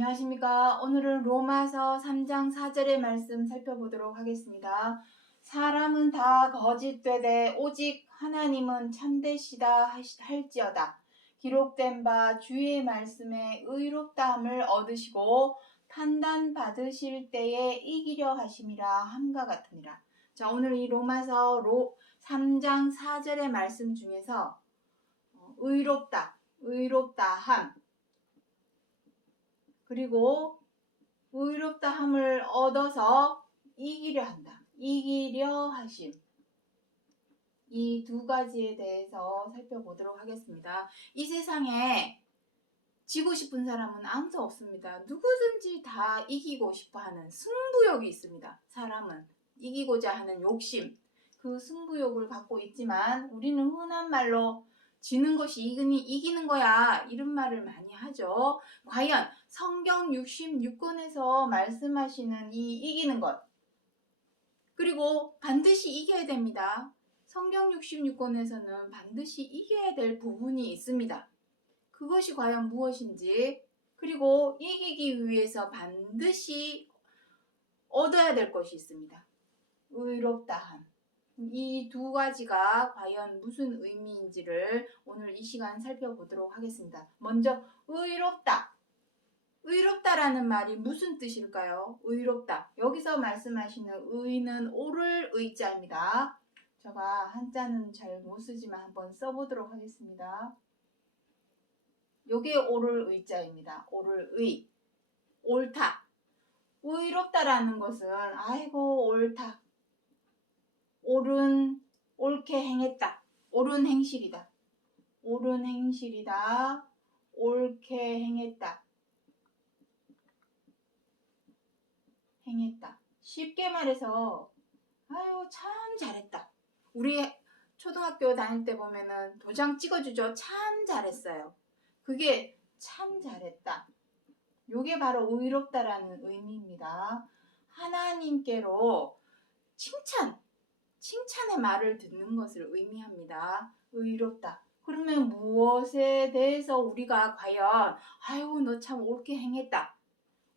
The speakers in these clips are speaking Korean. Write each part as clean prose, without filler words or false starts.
안녕하십니까. 오늘은 로마서 3장 4절의 말씀 살펴보도록 하겠습니다. 사람은 다 거짓되되 오직 하나님은 참되시다 할지어다. 기록된 바 주의 말씀에 의롭다함을 얻으시고 판단받으실 때에 이기려 하심이라 함과 같으니라. 자, 오늘 이 로마서 3장 4절의 말씀 중에서 의롭다함, 그리고 의롭다함을 얻어서 이기려 한다. 이기려 하심. 이 두 가지에 대해서 살펴보도록 하겠습니다. 이 세상에 지고 싶은 사람은 아무도 없습니다. 누구든지 다 이기고 싶어 하는 승부욕이 있습니다. 사람은 이기고자 하는 욕심, 그 승부욕을 갖고 있지만 우리는 흔한 말로 지는 것이 이기는 거야, 이런 말을 많이 하죠. 과연 성경 66권에서 말씀하시는 이 이기는 것, 그리고 반드시 이겨야 됩니다. 성경 66권에서는 반드시 이겨야 될 부분이 있습니다. 그것이 과연 무엇인지, 그리고 이기기 위해서 반드시 얻어야 될 것이 있습니다. 의롭다함. 이 두 가지가 과연 무슨 의미인지를 오늘 이 시간 살펴보도록 하겠습니다. 먼저 의롭다. 의롭다라는 말이 무슨 뜻일까요? 의롭다. 여기서 말씀하시는 의는 옳을 의자입니다. 제가 한자는 잘 못 쓰지만 한번 써보도록 하겠습니다. 요게 옳을 의자입니다. 옳을 의. 옳다. 의롭다라는 것은 아이고 옳다. 옳게 행했다. 옳은 행실이다. 옳은 행실이다. 옳게 행했다. 쉽게 말해서 아유 참 잘했다. 우리 초등학교 다닐 때 보면은 도장 찍어주죠. 참 잘했어요. 그게 참 잘했다. 요게 바로 의롭다라는 의미입니다. 하나님께로 칭찬의 말을 듣는 것을 의미합니다. 의롭다. 그러면 무엇에 대해서 우리가 과연 아유 너 참 옳게 행했다.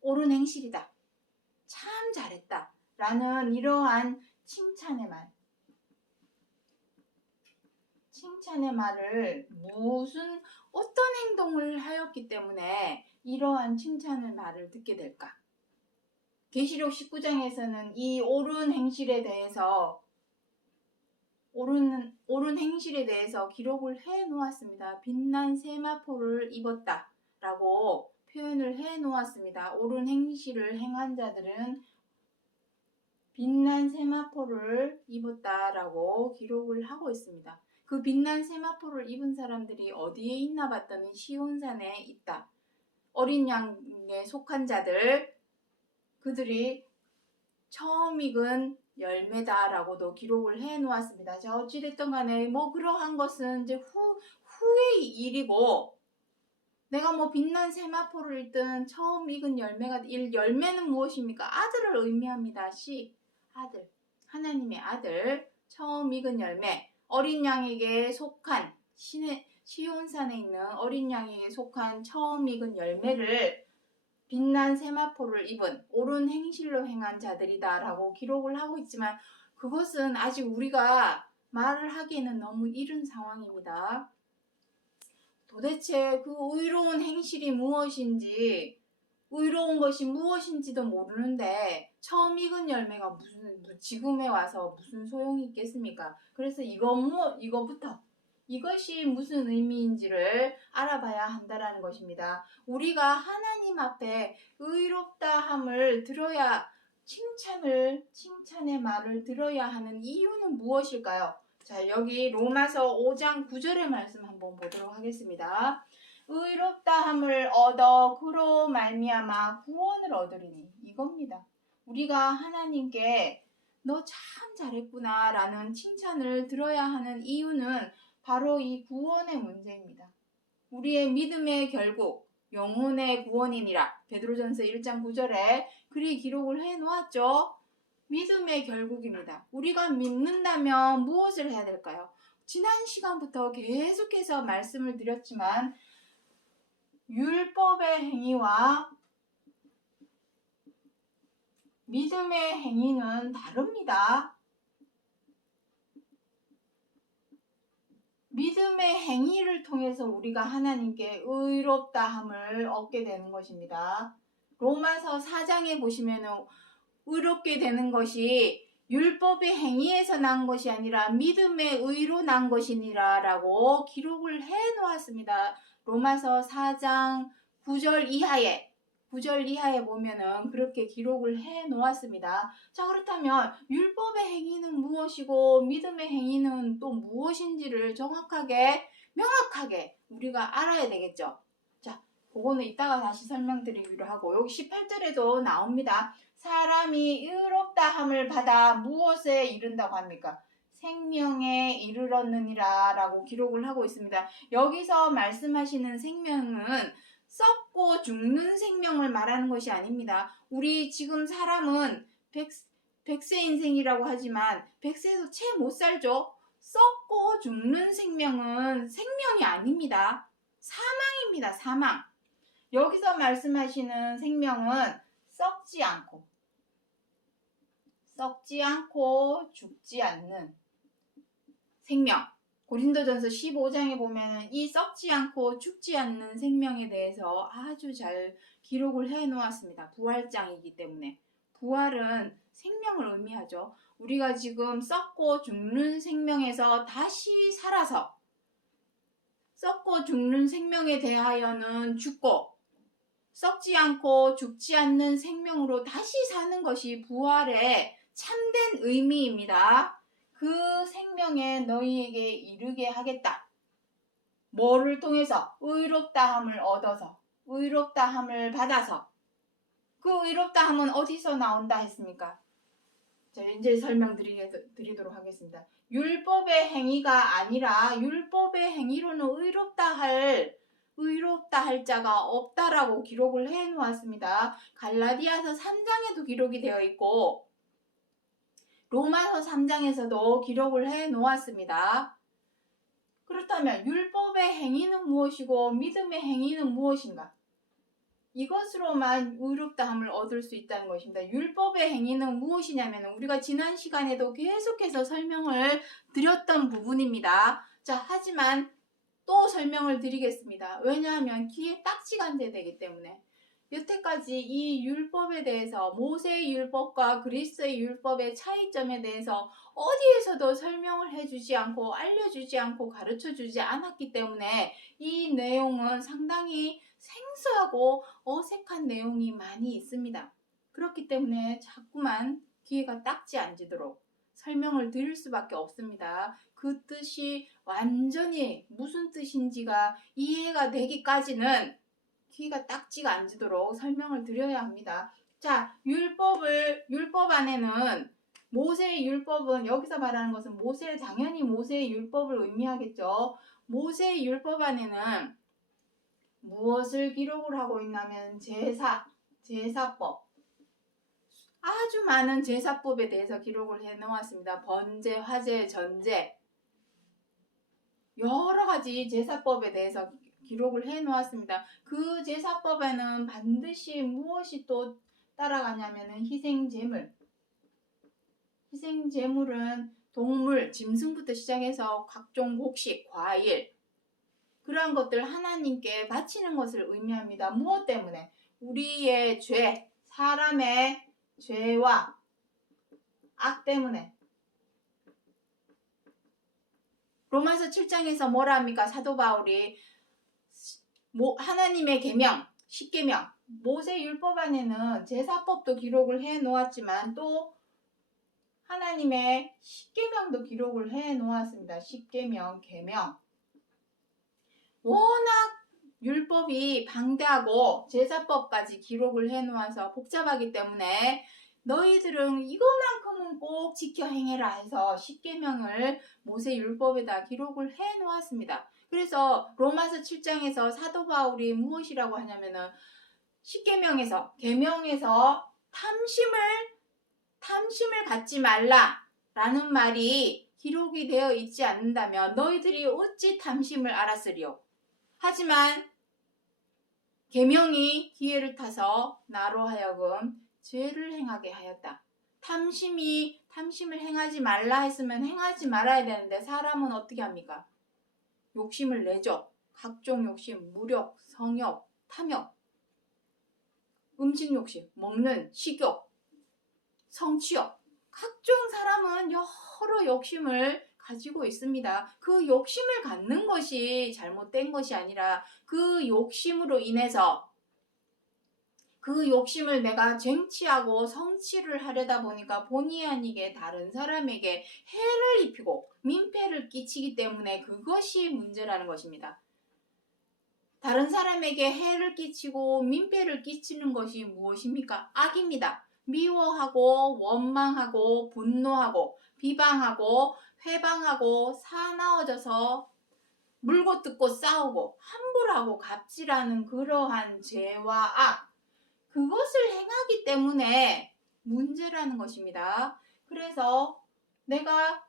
옳은 행실이다. 참 잘했다. 라는 이러한 칭찬의 말을 어떤 행동을 하였기 때문에 이러한 칭찬의 말을 듣게 될까? 계시록 19장에서는 이 옳은 행실에 대해서 기록을 해 놓았습니다. 빛난 세마포를 입었다 라고 표현을 해 놓았습니다. 옳은 행실을 행한 자들은 빛난 세마포를 입었다라고 기록을 하고 있습니다. 그 빛난 세마포를 입은 사람들이 어디에 있나 봤더니 시온산에 있다. 어린 양에 속한 자들, 그들이 처음 익은 열매다라고도 기록을 해 놓았습니다. 자, 어찌됐든 간에 그러한 것은 이제 후의 일이고, 내가 빛난 세마포를 읽든 처음 익은 열매는 무엇입니까? 아들을 의미합니다. 아들, 하나님의 아들, 처음 익은 열매, 어린 양에게 속한 시온산에 있는 어린 양에게 속한 처음 익은 열매를 빛난 세마포를 입은 옳은 행실로 행한 자들이다 라고 기록을 하고 있지만 그것은 아직 우리가 말을 하기에는 너무 이른 상황입니다. 도대체 그 의로운 행실이 무엇인지, 의로운 것이 무엇인지도 모르는데 처음 익은 열매가 지금에 와서 무슨 소용이 있겠습니까? 그래서 이것이 무슨 의미인지를 알아봐야 한다라는 것입니다. 우리가 하나님 앞에 의롭다함을 들어야 칭찬의 말을 들어야 하는 이유는 무엇일까요? 자, 여기 로마서 5장 9절의 말씀 한번 보도록 하겠습니다. 의롭다함을 얻어 그로 말미암아 구원을 얻으리니, 이겁니다. 우리가 하나님께 너 참 잘했구나 라는 칭찬을 들어야 하는 이유는 바로 이 구원의 문제입니다. 우리의 믿음의 결국 영혼의 구원이니라, 베드로전서 1장 9절에 그리 기록을 해 놓았죠. 믿음의 결국입니다. 우리가 믿는다면 무엇을 해야 될까요? 지난 시간부터 계속해서 말씀을 드렸지만 율법의 행위와 믿음의 행위는 다릅니다. 믿음의 행위를 통해서 우리가 하나님께 의롭다함을 얻게 되는 것입니다. 로마서 4장에 보시면 의롭게 되는 것이 율법의 행위에서 난 것이 아니라 믿음의 의로 난 것이니라 라고 기록을 해 놓았습니다. 로마서 4장 9절 이하에 보면은 그렇게 기록을 해 놓았습니다. 자, 그렇다면 율법의 행위는 무엇이고 믿음의 행위는 또 무엇인지를 정확하게 명확하게 우리가 알아야 되겠죠. 자, 그거는 이따가 다시 설명드리기로 하고, 여기 18절에도 나옵니다. 사람이 의롭다함을 받아 무엇에 이른다고 합니까? 생명에 이르렀느니라 라고 기록을 하고 있습니다. 여기서 말씀하시는 생명은 썩고 죽는 생명을 말하는 것이 아닙니다. 우리 지금 사람은 100세 인생이라고 하지만 100세도 채 못 살죠. 썩고 죽는 생명은 생명이 아닙니다. 사망입니다. 사망. 여기서 말씀하시는 생명은 썩지 않고 죽지 않는 생명. 고린도전서 15장에 보면 이 썩지 않고 죽지 않는 생명에 대해서 아주 잘 기록을 해 놓았습니다. 부활장이기 때문에. 부활은 생명을 의미하죠. 우리가 지금 썩고 죽는 생명에서 다시 살아서 썩고 죽는 생명에 대하여는 죽고 썩지 않고 죽지 않는 생명으로 다시 사는 것이 부활의 참된 의미입니다. 그 생명에 너희에게 이르게 하겠다. 뭐를 통해서? 의롭다함을 얻어서, 의롭다함을 받아서. 그 의롭다함은 어디서 나온다 했습니까? 자, 이제 설명드리도록 하겠습니다. 율법의 행위가 아니라 율법의 행위로는 의롭다 할 자가 없다라고 기록을 해 놓았습니다. 갈라디아서 3장에도 기록이 되어 있고 로마서 3장에서도 기록을 해 놓았습니다. 그렇다면 율법의 행위는 무엇이고 믿음의 행위는 무엇인가? 이것으로만 의롭다함을 얻을 수 있다는 것입니다. 율법의 행위는 무엇이냐면 우리가 지난 시간에도 계속해서 설명을 드렸던 부분입니다. 자, 하지만 또 설명을 드리겠습니다. 왜냐하면 귀에 딱지가 앉아야 되기 때문에. 여태까지 이 율법에 대해서 모세의 율법과 그리스의 율법의 차이점에 대해서 어디에서도 설명을 해주지 않고 알려주지 않고 가르쳐주지 않았기 때문에 이 내용은 상당히 생소하고 어색한 내용이 많이 있습니다. 그렇기 때문에 자꾸만 귀에가 딱지 앉도록 설명을 드릴 수밖에 없습니다. 그 뜻이 완전히 무슨 뜻인지가 이해가 되기까지는 귀가 딱지가 앉도록 설명을 드려야 합니다. 자, 율법 안에는 모세의 율법은 여기서 말하는 것은 당연히 모세의 율법을 의미하겠죠. 모세의 율법 안에는 무엇을 기록을 하고 있냐면 제사법. 아주 많은 제사법에 대해서 기록을 해 놓았습니다. 번제, 화제, 전제. 여러 가지 제사법에 대해서 기록을 해 놓았습니다. 그 제사법에는 반드시 무엇이 또 따라가냐면은 희생제물은 동물, 짐승부터 시작해서 각종 곡식, 과일, 그러한 것들 하나님께 바치는 것을 의미합니다. 무엇 때문에? 우리의 죄, 사람의 죄와 악 때문에. 로마서 7장에서 뭐라 합니까? 사도 바울이 하나님의 계명, 10계명, 모세 율법 안에는 제사법도 기록을 해 놓았지만 또 하나님의 10계명도 기록을 해 놓았습니다. 10계명, 계명. 워낙 율법이 방대하고 제사법까지 기록을 해 놓아서 복잡하기 때문에 너희들은 이것만큼은 꼭 지켜 행해라 해서 10계명을 모세 율법에다 기록을 해 놓았습니다. 그래서 로마서 7장에서 사도 바울이 무엇이라고 하냐면은 10계명에서 계명에서 탐심을 갖지 말라라는 말이 기록이 되어 있지 않는다면 너희들이 어찌 탐심을 알았으리요. 하지만 계명이 기회를 타서 나로 하여금 죄를 행하게 하였다. 탐심을 행하지 말라 했으면 행하지 말아야 되는데 사람은 어떻게 합니까? 욕심을 내죠. 각종 욕심, 무력, 성욕, 탐욕, 음식 욕심, 먹는 식욕, 성취욕. 각종 사람은 여러 욕심을 가지고 있습니다. 그 욕심을 갖는 것이 잘못된 것이 아니라 그 욕심으로 인해서 그 욕심을 내가 쟁취하고 성취를 하려다 보니까 본의 아니게 다른 사람에게 해를 입히고 민폐를 끼치기 때문에 그것이 문제라는 것입니다. 다른 사람에게 해를 끼치고 민폐를 끼치는 것이 무엇입니까? 악입니다. 미워하고 원망하고 분노하고 비방하고 회방하고 사나워져서 물고 뜯고 싸우고 함부로하고 갑질하는 그러한 죄와 악, 그것을 행하기 때문에 문제라는 것입니다. 그래서 내가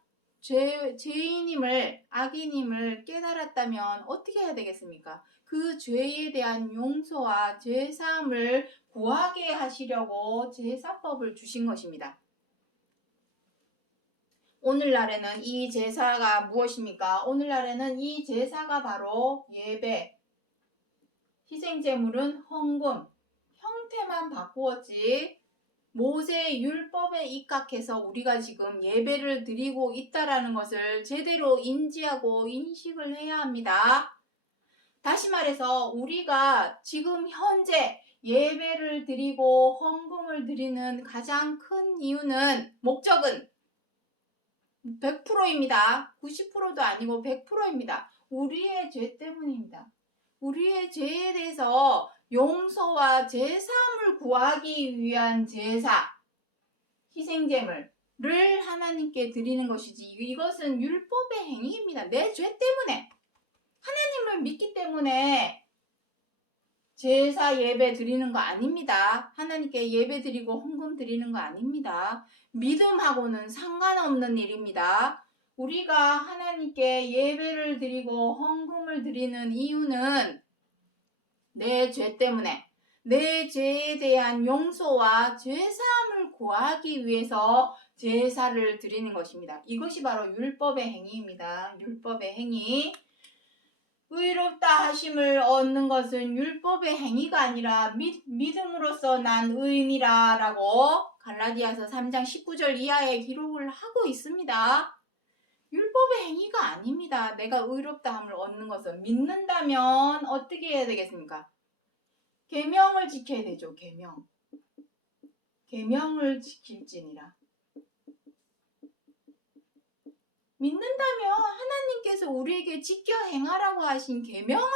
죄인임을, 악인임을 깨달았다면 어떻게 해야 되겠습니까? 그 죄에 대한 용서와 죄사함을 구하게 하시려고 제사법을 주신 것입니다. 오늘날에는 이 제사가 무엇입니까? 오늘날에는 이 제사가 바로 예배, 희생제물은 헌금, 형태만 바꾸었지 모세 율법에 입각해서 우리가 지금 예배를 드리고 있다라는 것을 제대로 인지하고 인식을 해야 합니다. 다시 말해서 우리가 지금 현재 예배를 드리고 헌금을 드리는 가장 큰 이유는 목적은 100%입니다. 90%도 아니고 100%입니다. 우리의 죄 때문입니다. 우리의 죄에 대해서 용서와 제사함을 구하기 위한 제사, 희생제물을 하나님께 드리는 것이지 이것은 율법의 행위입니다. 내 죄 때문에 하나님을 믿기 때문에 제사 예배 드리는 거 아닙니다. 하나님께 예배 드리고 헌금 드리는 거 아닙니다. 믿음하고는 상관없는 일입니다. 우리가 하나님께 예배를 드리고 헌금을 드리는 이유는 내 죄 때문에 내 죄에 대한 용서와 죄사함을 구하기 위해서 제사를 드리는 것입니다. 이것이 바로 율법의 행위입니다. 율법의 행위. 의롭다 하심을 얻는 것은 율법의 행위가 아니라 믿음으로써 난 의인이라 라고 갈라디아서 3장 19절 이하에 기록을 하고 있습니다. 율법의 행위가 아닙니다. 내가 의롭다함을 얻는 것은 믿는다면 어떻게 해야 되겠습니까? 계명을 지켜야 되죠. 계명을 지킬지니라. 믿는다면 하나님께서 우리에게 지켜 행하라고 하신 계명을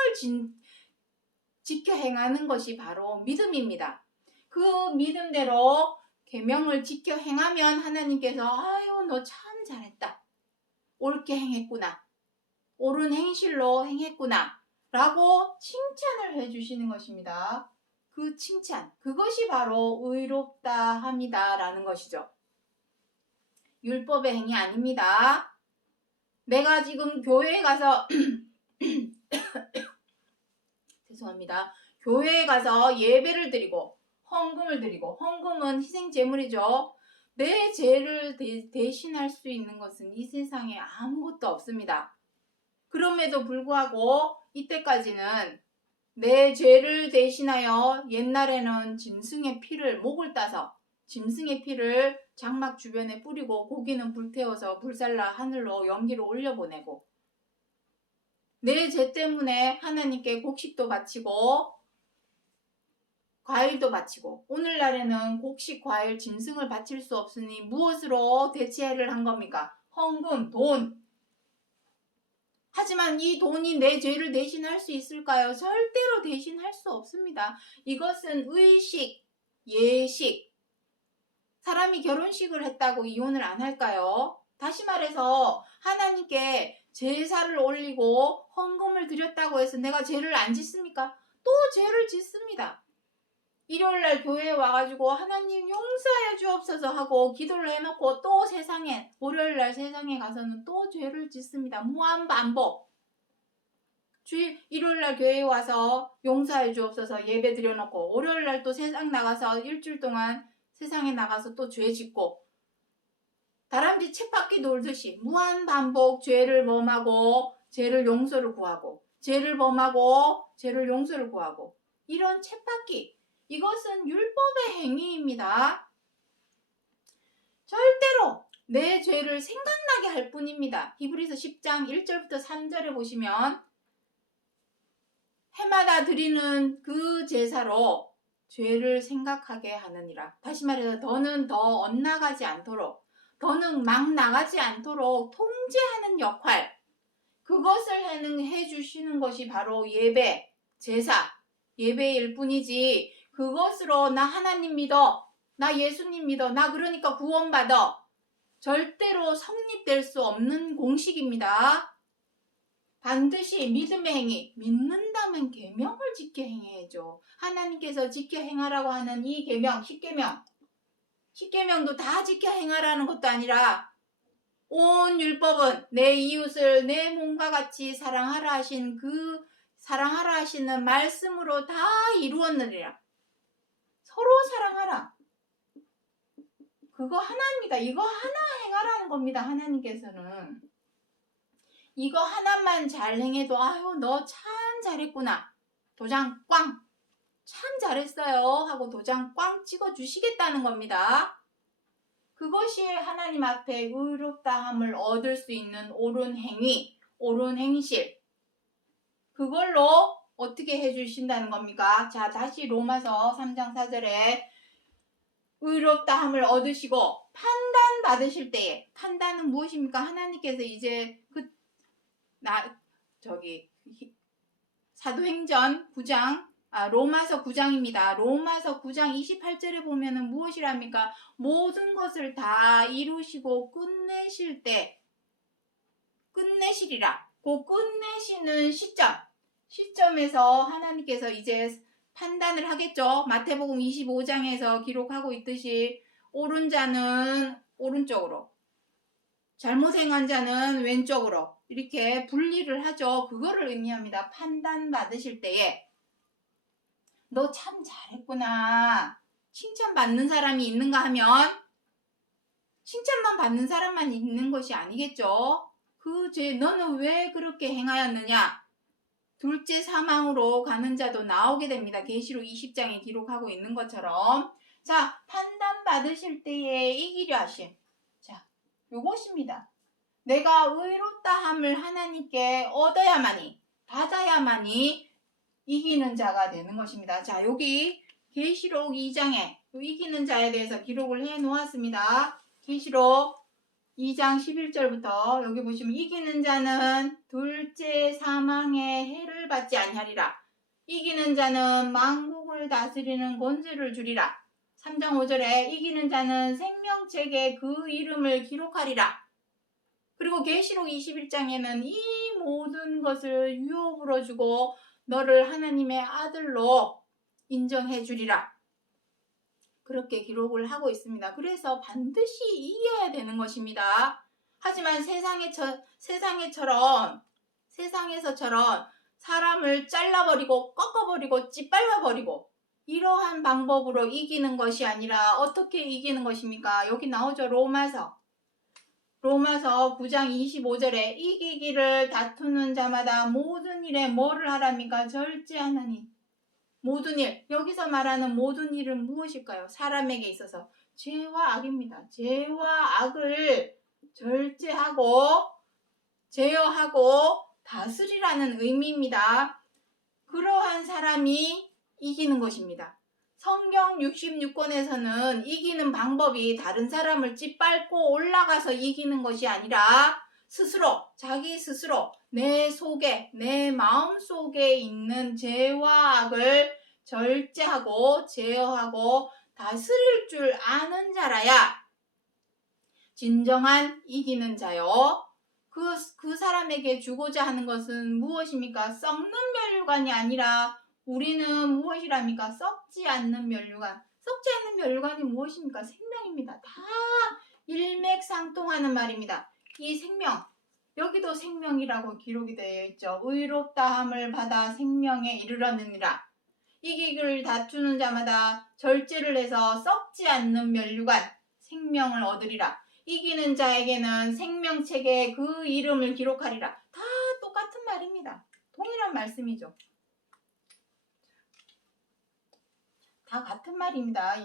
지켜 행하는 것이 바로 믿음입니다. 그 믿음대로 계명을 지켜 행하면 하나님께서 아유 너 참 잘했다. 옳게 행했구나. 옳은 행실로 행했구나. 라고 칭찬을 해주시는 것입니다. 그 칭찬, 그것이 바로 의롭다 함이다 라는 것이죠. 율법의 행위 아닙니다. 내가 지금 교회에 가서 죄송합니다. 교회에 가서 예배를 드리고 헌금을 드리고 헌금은 희생제물이죠. 내 죄를 대신할 수 있는 것은 이 세상에 아무것도 없습니다. 그럼에도 불구하고 이때까지는 내 죄를 대신하여 옛날에는 짐승의 피를 목을 따서 짐승의 피를 장막 주변에 뿌리고 고기는 불태워서 불살라 하늘로 연기로 올려보내고 내 죄 때문에 하나님께 곡식도 바치고 과일도 바치고 오늘날에는 곡식, 과일, 짐승을 바칠 수 없으니 무엇으로 대체를 한 겁니까? 헌금, 돈. 하지만 이 돈이 내 죄를 대신할 수 있을까요? 절대로 대신할 수 없습니다. 이것은 의식, 예식. 사람이 결혼식을 했다고 이혼을 안 할까요? 다시 말해서 하나님께 제사를 올리고 헌금을 드렸다고 해서 내가 죄를 안 짓습니까? 또 죄를 짓습니다. 일요일날 교회에 와가지고 하나님 용서해 주옵소서 하고 기도를 해놓고 또 세상에 월요일날 세상에 가서는 또 죄를 짓습니다. 무한반복. 일요일날 교회에 와서 용서해 주옵소서 예배 드려놓고 월요일날 또 세상 나가서 일주일 동안 세상에 나가서 또 죄 짓고 다람쥐 쳇바퀴 돌듯이 무한 반복 죄를 범하고 죄를 용서를 구하고 죄를 범하고 죄를 용서를 구하고 이런 쳇바퀴, 이것은 율법의 행위입니다. 절대로 내 죄를 생각나게 할 뿐입니다. 히브리서 10장 1절부터 3절에 보시면 해마다 드리는 그 제사로 죄를 생각하게 하느니라. 다시 말해서 더는 더 엇나가지 않도록, 더는 막 나가지 않도록 통제하는 역할, 그것을 해주시는 것이 바로 예배, 제사, 예배일 뿐이지 그것으로 나 하나님 믿어, 나 예수님 믿어, 나 그러니까 구원받아, 절대로 성립될 수 없는 공식입니다. 반드시 믿음의 행위, 믿는다면 계명을 지켜 행해야죠. 하나님께서 지켜 행하라고 하는 이 계명, 10계명도 다 지켜 행하라는 것도 아니라 온 율법은 내 이웃을 내 몸과 같이 사랑하라 하신 그 사랑하라 하시는 말씀으로 다 이루었느니라. 서로 사랑하라. 그거 하나입니다. 이거 하나 행하라는 겁니다. 하나님께서는. 이거 하나만 잘 행해도 아유 너 참 잘했구나. 도장 꽝. 참 잘했어요 하고 도장 꽝 찍어 주시겠다는 겁니다. 그것이 하나님 앞에 의롭다함을 얻을 수 있는 옳은 행위, 옳은 행실. 그걸로 어떻게 해주신다는 겁니까? 자, 다시 로마서 3장 4절에 의롭다함을 얻으시고 판단 받으실 때에, 판단은 무엇입니까? 하나님께서 이제 사도행전 9장, 로마서 9장입니다. 로마서 9장 28절에 보면은 무엇이랍니까? 모든 것을 다 이루시고 끝내실 때, 끝내시리라. 그 끝내시는 시점에서 하나님께서 이제 판단을 하겠죠. 마태복음 25장에서 기록하고 있듯이 옳은 자는 오른쪽으로, 잘못 행한 자는 왼쪽으로 이렇게 분리를 하죠. 그거를 의미합니다. 판단 받으실 때에 너 참 잘했구나, 칭찬받는 사람이 있는가 하면 칭찬만 받는 사람만 있는 것이 아니겠죠. 그 죄 너는 왜 그렇게 행하였느냐, 둘째 사망으로 가는 자도 나오게 됩니다. 계시록 20장에 기록하고 있는 것처럼. 자, 판단 받으실 때에 이기려 하심. 자, 요것입니다. 내가 의롭다함을 하나님께 얻어야만이, 받아야만이 이기는 자가 되는 것입니다. 자, 여기 계시록 2장에 이기는 자에 대해서 기록을 해 놓았습니다. 계시록 2장 11절부터 여기 보시면 이기는 자는 둘째 사망의 해를 받지 아니하리라. 이기는 자는 만국을 다스리는 권세를 주리라. 3장 5절에 이기는 자는 생명책에 그 이름을 기록하리라. 그리고 계시록 21장에는 이 모든 것을 유업으로 주고 너를 하나님의 아들로 인정해 주리라. 그렇게 기록을 하고 있습니다. 그래서 반드시 이겨야 되는 것입니다. 하지만 세상에서처럼 사람을 잘라버리고 꺾어버리고 짓밟아버리고 이러한 방법으로 이기는 것이 아니라 어떻게 이기는 것입니까? 여기 나오죠. 로마서 9장 25절에 이기기를 다투는 자마다 모든 일에 뭐를 하랍니까? 절제하느니. 모든 일, 여기서 말하는 모든 일은 무엇일까요? 사람에게 있어서 죄와 악입니다. 죄와 악을 절제하고 제어하고 다스리라는 의미입니다. 그러한 사람이 이기는 것입니다. 성경 66권에서는 이기는 방법이 다른 사람을 짓밟고 올라가서 이기는 것이 아니라 자기 스스로 내 속에, 내 마음 속에 있는 죄와 악을 절제하고 제어하고 다스릴 줄 아는 자라야 진정한 이기는 자요. 그 사람에게 주고자 하는 것은 무엇입니까? 썩는 면류관이 아니라 우리는 무엇이랍니까? 썩지 않는 면류관. 썩지 않는 면류관이 무엇입니까? 생명입니다. 다 일맥상통하는 말입니다. 이 생명, 여기도 생명이라고 기록이 되어 있죠. 의롭다함을 받아 생명에 이르렀느니라. 이기기를 다투는 자마다 절제를 해서 썩지 않는 면류관 생명을 얻으리라. 이기는 자에게는 생명책에 그 이름을 기록하리라. 다 똑같은 말입니다. 동일한 말씀이죠. 다 같은 말입니다.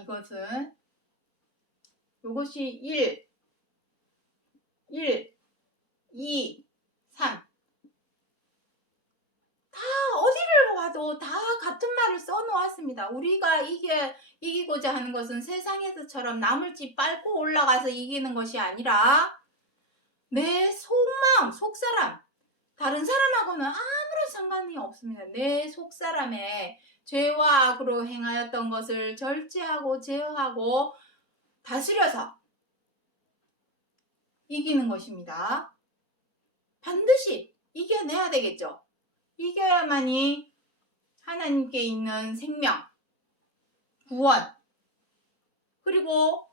이것이 1, 2, 3. 다 어디를 와도 다 같은 말을 써놓았습니다. 우리가 이기고자 하는 것은 세상에서처럼 나물집 빨고 올라가서 이기는 것이 아니라 내 속마음, 속사람, 다른 사람하고는 아무런 상관이 없습니다. 내 속사람의 죄와 악으로 행하였던 것을 절제하고 제어하고 다스려서 이기는 것입니다. 반드시 이겨내야 되겠죠. 이겨야만이 하나님께 있는 생명, 구원, 그리고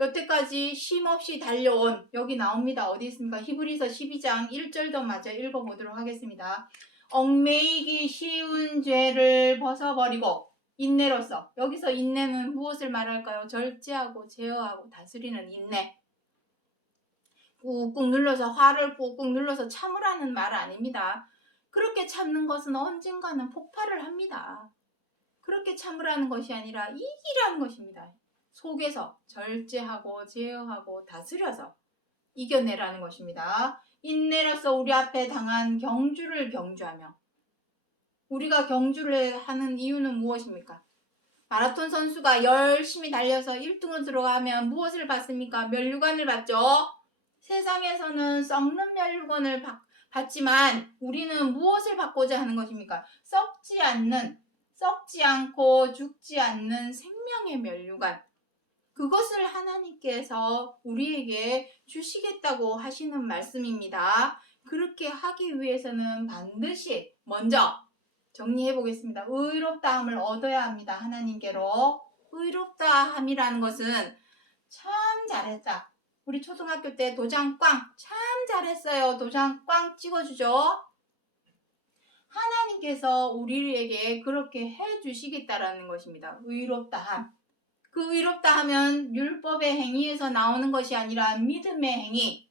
여태까지 쉼없이 달려온, 여기 나옵니다. 어디 있습니까? 히브리서 12장 1절도 마저 읽어보도록 하겠습니다. 얽매이기 쉬운 죄를 벗어버리고 인내로서, 여기서 인내는 무엇을 말할까요? 절제하고 제어하고 다스리는 인내. 꾹꾹 눌러서, 화를 꾹꾹 눌러서 참으라는 말 아닙니다. 그렇게 참는 것은 언젠가는 폭발을 합니다. 그렇게 참으라는 것이 아니라 이기라는 것입니다. 속에서 절제하고 제어하고 다스려서 이겨내라는 것입니다. 인내로서 우리 앞에 당한 경주를 경주하며, 우리가 경주를 하는 이유는 무엇입니까? 마라톤 선수가 열심히 달려서 1등으로 들어가면 무엇을 받습니까? 면류관을 받죠. 세상에서는 썩는 면류관을 받지만 우리는 무엇을 받고자 하는 것입니까? 썩지 않고 죽지 않는 생명의 면류관. 그것을 하나님께서 우리에게 주시겠다고 하시는 말씀입니다. 그렇게 하기 위해서는 반드시 먼저 정리해 보겠습니다. 의롭다함을 얻어야 합니다. 하나님께로. 의롭다함이라는 것은 참 잘했다. 우리 초등학교 때 도장 꽝, 참 잘했어요. 도장 꽝 찍어주죠. 하나님께서 우리에게 그렇게 해주시겠다라는 것입니다. 의롭다함. 그 의롭다 하면 율법의 행위에서 나오는 것이 아니라 믿음의 행위,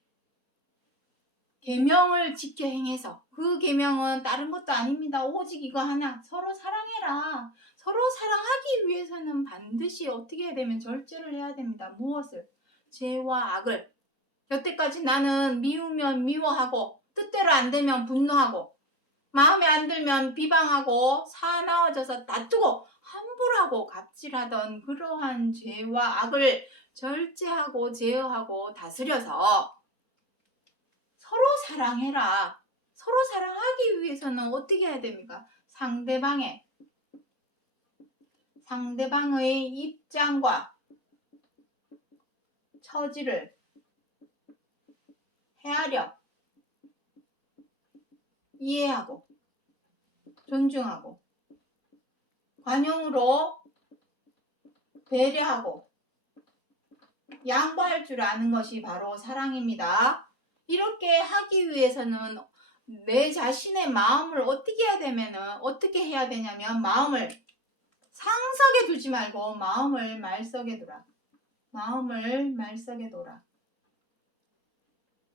계명을 지켜 행해서, 그 계명은 다른 것도 아닙니다. 오직 이거 하나, 서로 사랑해라. 서로 사랑하기 위해서는 반드시 어떻게 해야 되면 절제를 해야 됩니다. 무엇을? 죄와 악을. 여태까지 나는 미우면 미워하고 뜻대로 안 되면 분노하고 마음에 안 들면 비방하고 사나워져서 다투고 함부로하고 갑질하던 그러한 죄와 악을 절제하고 제어하고 다스려서 서로 사랑해라. 서로 사랑하기 위해서는 어떻게 해야 됩니까? 상대방의 입장과 처지를 헤아려 이해하고 존중하고 관용으로 배려하고 양보할 줄 아는 것이 바로 사랑입니다. 이렇게 하기 위해서는 내 자신의 마음을 어떻게 해야 되냐면 마음을 상석에 두지 말고 마음을 말석에 두라. 마음을 말석에 둬라.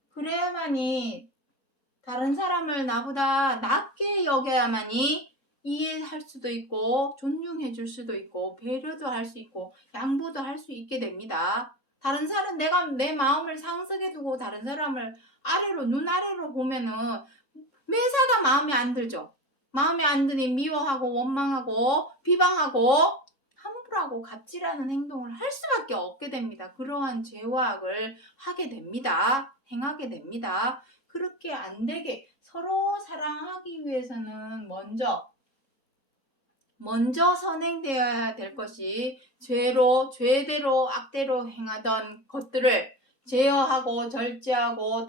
그래야만이 다른 사람을 나보다 낮게 여겨야만이 이해할 수도 있고 존중해 줄 수도 있고 배려도 할 수 있고 양보도 할 수 있게 됩니다. 다른 사람, 내가 내 마음을 상석에 두고 다른 사람을 눈 아래로 보면은 매사가 마음에 안 들죠. 마음에 안 드니 미워하고 원망하고 비방하고 함부로하고 갑질하는 행동을 할 수밖에 없게 됩니다. 그러한 죄와 악을 하게 됩니다. 행하게 됩니다. 그렇게 안 되게 서로 사랑하기 위해서는 먼저 선행되어야 될 것이 죄대로 악대로 행하던 것들을 제어하고 절제하고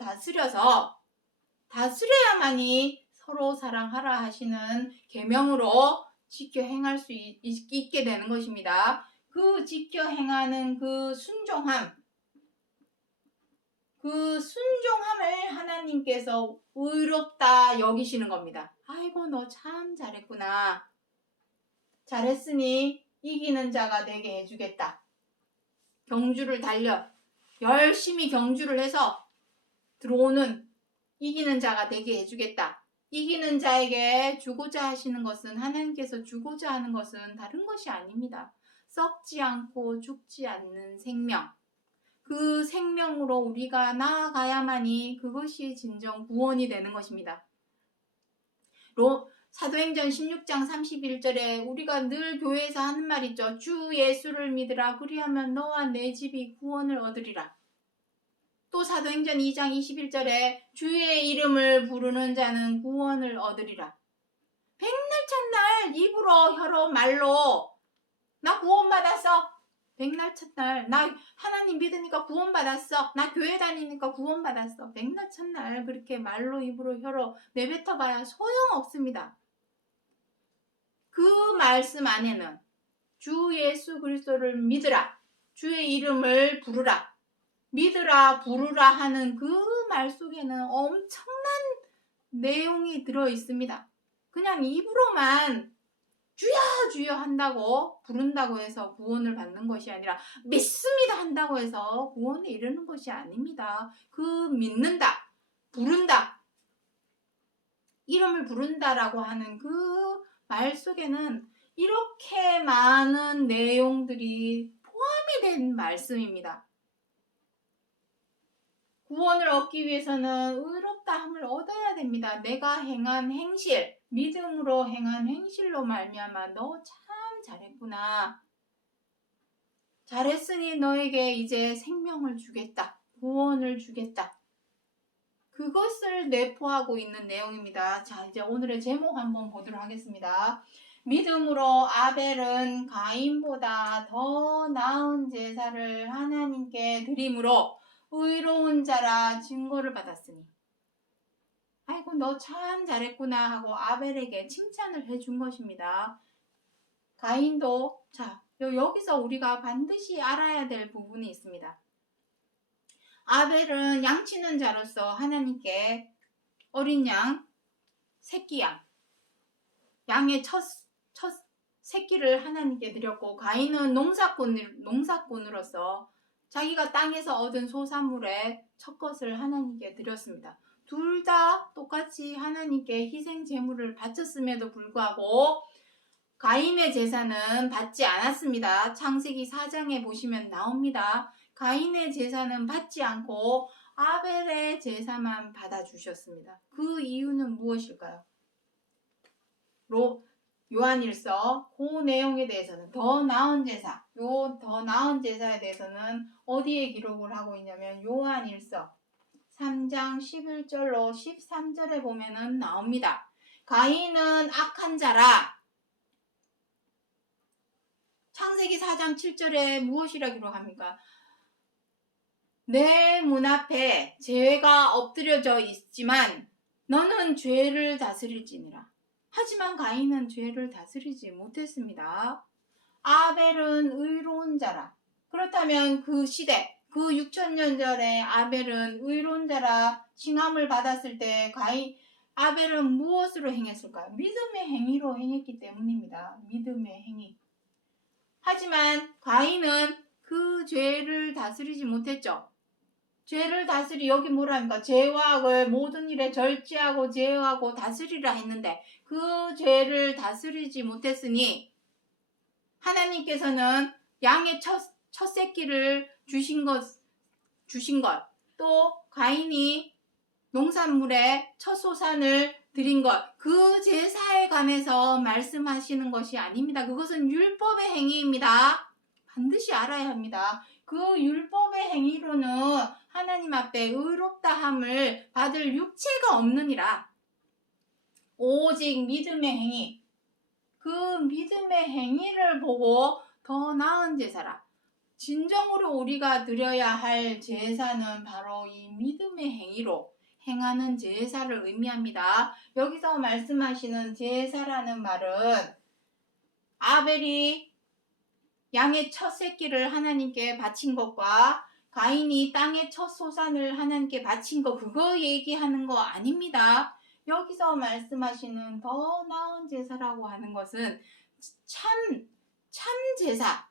다스려야만이 서로 사랑하라 하시는 계명으로 지켜 행할 수 있게 되는 것입니다. 그 지켜 행하는 그 순종함을 하나님께서 의롭다 여기시는 겁니다. 아이고 너 참 잘했구나. 잘했으니 이기는 자가 되게 해주겠다. 경주를 달려 열심히 경주를 해서 들어오는 이기는 자가 되게 해주겠다. 이기는 자에게 주고자 하시는 것은, 하나님께서 주고자 하는 것은 다른 것이 아닙니다. 썩지 않고 죽지 않는 생명. 그 생명으로 우리가 나아가야만이 그것이 진정 구원이 되는 것입니다. 사도행전 16장 31절에 우리가 늘 교회에서 하는 말 있죠. 주 예수를 믿으라. 그리하면 너와 내 집이 구원을 얻으리라. 또 사도행전 2장 21절에 주의 이름을 부르는 자는 구원을 얻으리라. 백날 첫날 입으로 혀로 말로 나 구원받았어. 백날 첫날 나 하나님 믿으니까 구원받았어. 나 교회 다니니까 구원받았어. 백날 첫날 그렇게 말로 입으로 혀로 내뱉어봐야 소용없습니다. 그 말씀 안에는 주 예수 그리스도를 믿으라. 주의 이름을 부르라. 믿으라 부르라 하는 그 말 속에는 엄청난 내용이 들어 있습니다. 그냥 입으로만 주여 주여 한다고 부른다고 해서 구원을 받는 것이 아니라 믿습니다 한다고 해서 구원에 이르는 것이 아닙니다. 그 믿는다, 부른다, 이름을 부른다라고 하는 그 말 속에는 이렇게 많은 내용들이 포함이 된 말씀입니다. 구원을 얻기 위해서는 의롭다함을 얻어야 됩니다. 내가 행한 행실, 믿음으로 행한 행실로 말미암아 너 참 잘했구나. 잘했으니 너에게 이제 생명을 주겠다. 구원을 주겠다. 그것을 내포하고 있는 내용입니다. 자, 이제 오늘의 제목 한번 보도록 하겠습니다. 믿음으로 아벨은 가인보다 더 나은 제사를 하나님께 드림으로 의로운 자라 증거를 받았으니. 아이고 너 참 잘했구나 하고 아벨에게 칭찬을 해준 것입니다. 가인도 자 여기서 우리가 반드시 알아야 될 부분이 있습니다. 아벨은 양치는 자로서 하나님께 어린 양, 새끼 양의 첫 새끼를 하나님께 드렸고, 가인은 농사꾼으로서 자기가 땅에서 얻은 소산물의 첫 것을 하나님께 드렸습니다. 둘 다 똑같이 하나님께 희생 제물을 바쳤음에도 불구하고 가인의 제사는 받지 않았습니다. 창세기 4장에 보시면 나옵니다. 가인의 제사는 받지 않고 아벨의 제사만 받아주셨습니다. 그 이유는 무엇일까요? 요한일서 그 내용에 대해서는 더 나은 제사, 더 나은 제사에 대해서는 어디에 기록을 하고 있냐면 요한일서 3장 11절로 13절에 보면은 나옵니다. 가인은 악한 자라. 창세기 4장 7절에 무엇이라 기록합니까? 내 문 앞에 죄가 엎드려져 있지만 너는 죄를 다스릴지니라. 하지만 가인은 죄를 다스리지 못했습니다. 아벨은 의로운 자라. 그렇다면 그 시대, 그 6,000년 전에 아벨은 의로운 자라 칭함을 받았을 때 아벨은 무엇으로 행했을까요? 믿음의 행위로 행했기 때문입니다. 믿음의 행위. 하지만 가인은 그 죄를 다스리지 못했죠. 죄를 여기 뭐라 합니까? 죄와 악을 모든 일에 절제하고 제어하고 다스리라 했는데 그 죄를 다스리지 못했으니 하나님께서는 양의 첫 새끼를 주신 것, 또 가인이 농산물의 첫 소산을 드린 것, 그 제사에 관해서 말씀하시는 것이 아닙니다. 그것은 율법의 행위입니다. 반드시 알아야 합니다. 그 율법의 행위로는 하나님 앞에 의롭다함을 받을 육체가 없느니라. 오직 믿음의 행위, 그 믿음의 행위를 보고 더 나은 제사라. 진정으로 우리가 드려야 할 제사는 바로 이 믿음의 행위로 행하는 제사를 의미합니다. 여기서 말씀하시는 제사라는 말은 아벨이 양의 첫 새끼를 하나님께 바친 것과 가인이 땅의 첫 소산을 하나님께 바친 것, 그거 얘기하는 거 아닙니다. 여기서 말씀하시는 더 나은 제사라고 하는 것은 참 제사,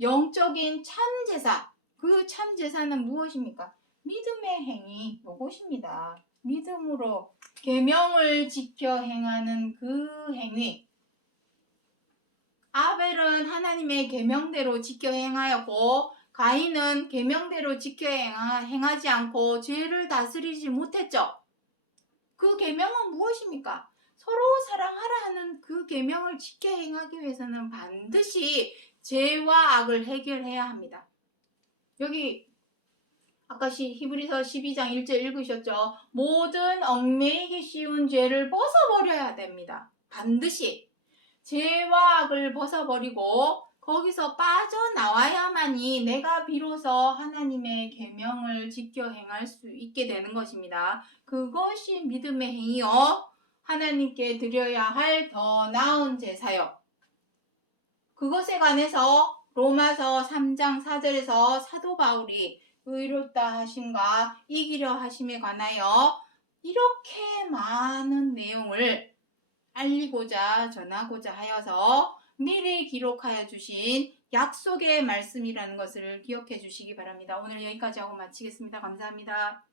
영적인 참 제사, 그 참 제사는 무엇입니까? 믿음의 행위, 요것입니다. 믿음으로 계명을 지켜 행하는 그 행위. 아벨은 하나님의 계명대로 지켜 행하였고 가인은 계명대로 지켜 행하지 않고 죄를 다스리지 못했죠. 그 계명은 무엇입니까? 서로 사랑하라 하는 그 계명을 지켜 행하기 위해서는 반드시 죄와 악을 해결해야 합니다. 여기 아까 히브리서 12장 1절 읽으셨죠? 모든 얽매이기 쉬운 죄를 벗어버려야 됩니다. 반드시 죄와 악을 벗어버리고 거기서 빠져나와야만이 내가 비로소 하나님의 계명을 지켜 행할 수 있게 되는 것입니다. 그것이 믿음의 행위요, 하나님께 드려야 할 더 나은 제사요. 그것에 관해서 로마서 3장 4절에서 사도 바울이 의롭다 하심과 이기려 하심에 관하여 이렇게 많은 내용을 알리고자 전하고자 하여서 미리 기록하여 주신 약속의 말씀이라는 것을 기억해 주시기 바랍니다. 오늘 여기까지 하고 마치겠습니다. 감사합니다.